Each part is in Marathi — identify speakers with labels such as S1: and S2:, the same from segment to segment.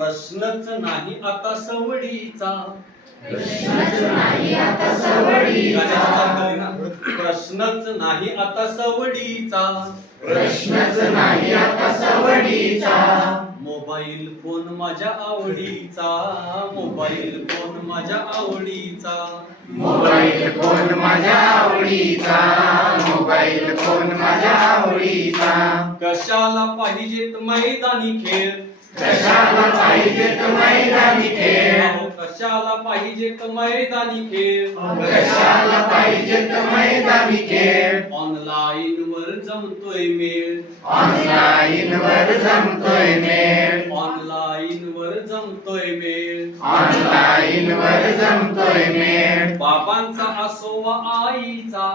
S1: प्रश्नच नाही आता सवडीचा.
S2: प्रश्नच नाही आता सवडीचा.
S1: प्रश्नच नाही आता सवडीचा. मोबाईल फोन माझ्या आवडीचा. मोबाईल फोन माझ्या आवडीचा.
S2: मोबाईल फोन माझ्या आवडीचा. मोबाईल फोन माझ्या आवडीचा.
S1: कशाला पाहिजेत मैदानी खेळ?
S2: कशाला पाहिजेत मैदानी खेळ.
S1: कशाला पाहिजेत मैदानी खेळ.
S2: कशाला पाहिजेत मैदानी खेळ.
S1: ऑनलाईन वर जमतोय मेळ.
S2: ऑनलाईन वर जमतोय मेळ.
S1: ऑनलाईन वर जमतोय मेळ.
S2: ऑनलाईन वर जमतोय मेळ.
S1: बाबांचा असो वा आईचा.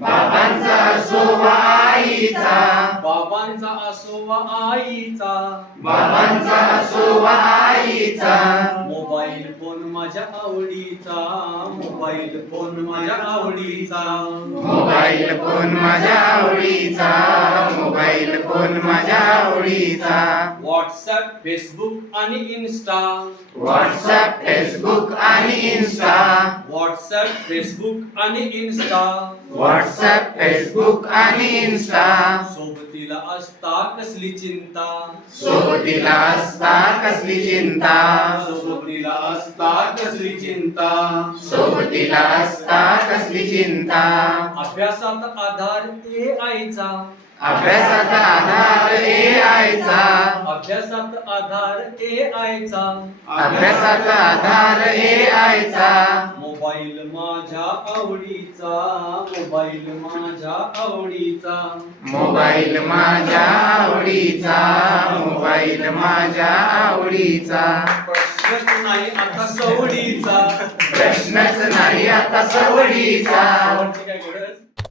S2: बाबांचा असो वा आईचा.
S1: बाबांचा असो वा आईचा.
S2: बाबांचा असो वा आईचा.
S1: मोबाईल फोन माझ्या आवडीचा. मोबाईल फोन माझ्या आवडीचा.
S2: मोबाईल फोन माझ्या आवडीचा. मोबाईल फोन माझ्या आवडीचा.
S1: व्हॉट्सअप फेसबुक आणि इन्स्टा.
S2: व्हॉट्सअप फेसबुक आणि इन्स्टा.
S1: व्हॉट्सअप फेसबुक आणि इन्स्टा.
S2: व्हॉट्सअप फेसबुक आणि इन्स्टा.
S1: असता कसली चिंता?
S2: सोबतीला असता कसली चिंता?
S1: सोबतीला असता कसली चिंता?
S2: सोबतीला असता कसली चिंता?
S1: अभ्यासात आधार ए आईचा.
S2: अभ्यासाचा आधार ए आयचा
S1: अभ्यासात आधार ए आयचा
S2: अभ्यासाचा आधार ए आयचा
S1: मोबाईल माझ्या आवडीचा मोबाईल माझ्या आवडीचा.
S2: मोबाईल माझ्या आवडीचा मोबाईल माझ्या आवडीचा.
S1: प्रश्नच नाही आता सवडीचा.
S2: प्रश्नच नाही आता सवडीचा.
S1: आवडती काय गरज?